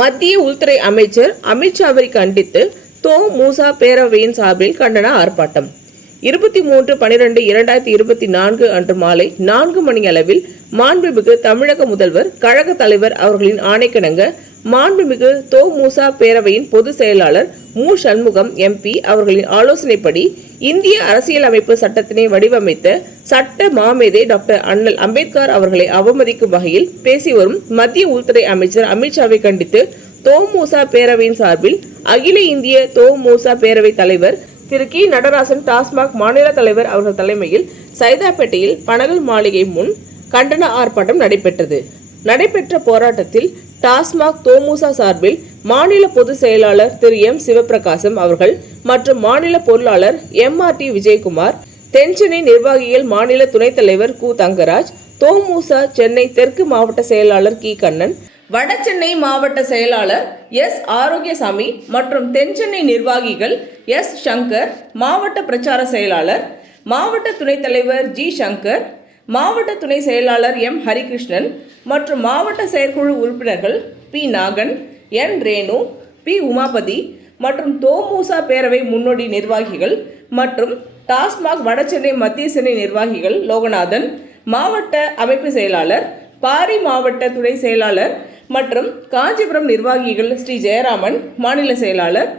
மத்திய உள்துறை அமைச்சர் அமித்ஷாவை கண்டித்து தொமுச பேரவையின் சார்பில் கண்டன ஆர்ப்பாட்டம். 23/12/2024 அன்று மாலை 4 மணி அளவில் மாண்புமிகு தமிழக முதல்வர் கழக தலைவர் அவர்களின் ஆணைக்கிணங்க மாண்புமிகு தொமுச பேரவையின் பொதுச் செயலாளர் மு. சண்முகம் MP அவர்களின் ஆலோசனைப்படி இந்திய அரசியலமைப்பு சட்டத்தினை வடிவமைத்த சட்ட மாமேதை டாக்டர் அண்ணல் அம்பேத்கர் அவர்களை அவமதிக்கும் வகையில் பேசி வரும் மத்திய உள்துறை அமைச்சர் அமித்ஷாவை கண்டித்து தொமுச பேரவையின் சார்பில் அகில இந்திய தொமுச பேரவை தலைவர் திரு கி. நடராசன் டாஸ்மாக் மாநில தலைவர் அவர்கள் தலைமையில் சைதாப்பேட்டையில் பனகல் மாளிகை முன் கண்டன ஆர்ப்பாட்டம் நடைபெற்றது. நடைபெற்ற போராட்டத்தில் டாஸ்மாக் தொமுச சார்பில் மாநில பொதுச் செயலாளர் திரு M. சிவபிரகாசம் அவர்கள் மற்றும் மாநில பொருளாளர் MRT விஜயகுமார், தென்சென்னை நிர்வாகிகள் மாநில துணைத் தலைவர் கு. தங்கராஜ், தொமுச சென்னை தெற்கு மாவட்ட செயலாளர் கி. கண்ணன், வடசென்னை மாவட்ட செயலாளர் S. ஆரோக்கியசாமி மற்றும் தென்சென்னை நிர்வாகிகள் S. சங்கர், மாவட்ட பிரச்சார செயலாளர், மாவட்ட துணைத் தலைவர் G. சங்கர், மாவட்ட துணை செயலாளர் M. ஹரிகிருஷ்ணன் மற்றும் மாவட்ட செயற்குழு உறுப்பினர்கள் P. Nagan, N. Renu, P. Umapathi மற்றும் தொமுச பேரவை முன்னோடி நிர்வாகிகள் மற்றும் டாஸ்மாக் வடசென்னை மத்திய சென்னை நிர்வாகிகள் லோகநாதன், மாவட்ட அமைப்பு செயலாளர், பாரி மாவட்ட துணை செயலாளர் மற்றும் காஞ்சிபுரம் நிர்வாகிகள் ஸ்ரீ ஜெயராமன், மாநில செயலாளர்,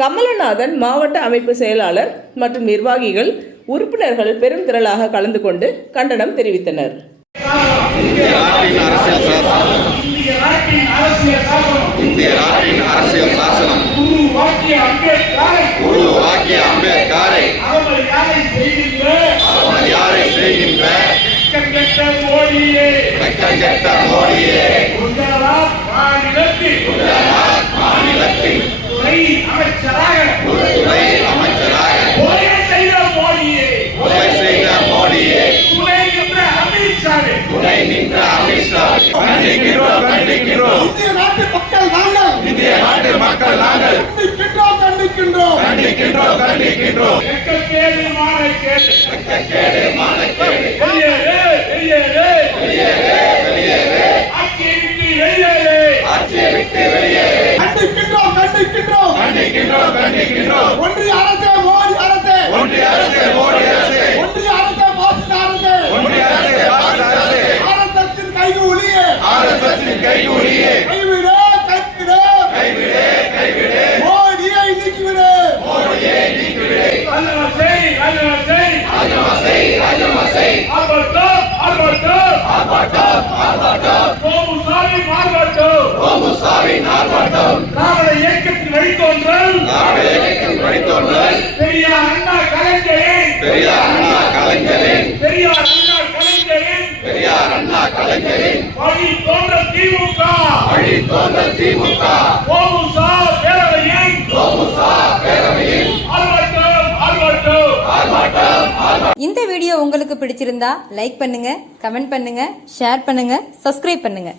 கமலநாதன், மாவட்ட அமைப்பு செயலாளர் மற்றும் நிர்வாகிகள் உறுப்பினர்கள் பெரும் திரளாக கலந்து கொண்டு கண்டனம் தெரிவித்தனர். ஒன்றிய அரசே மோடி அரசே, ஒன்றிய அரசே மோடி அரசே, ஒன்றிய அரசே பாசிச அரசே, ஒன்றிய அரசே பாசிச அரசே, ஆர்எஸ்எஸ்ஸின் கைகூலியே, ஆர்எஸ்எஸ்ஸின் கைகூலியே, கைவிடு கைவிடு கைவிடு கைவிடு, மோடியை நீக்கிவிடு, மோடியை நீக்கிவிடு, ராஜினாமா செய், ராஜினாமா செய், ராஜினாமா செய், ராஜினாமா செய், ஆர்ப்பாட்டம் ஆர்ப்பாட்டம் ஆர்ப்பாட்டம் ஆர்ப்பாட்டம், தொமுசவின் ஆர்ப்பாட்டம், தொமுசவின் ஆர்ப்பாட்டம், திராவிட இயக்கத்தின் வழித்தோன்றல், திராவிட இயக்கத்தின் வழித்தோன்றல், பெரியார் அண்ணா கலைஞரின், பெரியார் அண்ணா கலைஞரின், பெரியார் அண்ணா கலைஞரின், பெரியார் அண்ணா கலைஞரின் வழி தோன்றல் திமுக, வழி தோன்றல் திமுக, தொமுச பேரவையின், தொமுச பேரவையின் ஆர்ப்பாட்டம் ஆர்ப்பாட்டம் ஆர்ப்பாட்டம் ஆர்ப்பாட்டம். இந்த வீடியோ உங்களுக்கு பிடிச்சிருந்தா லைக் பண்ணுங்க, கமெண்ட் பண்ணுங்க, ஷேர் பண்ணுங்க, சப்ஸ்கிரைப் பண்ணுங்க.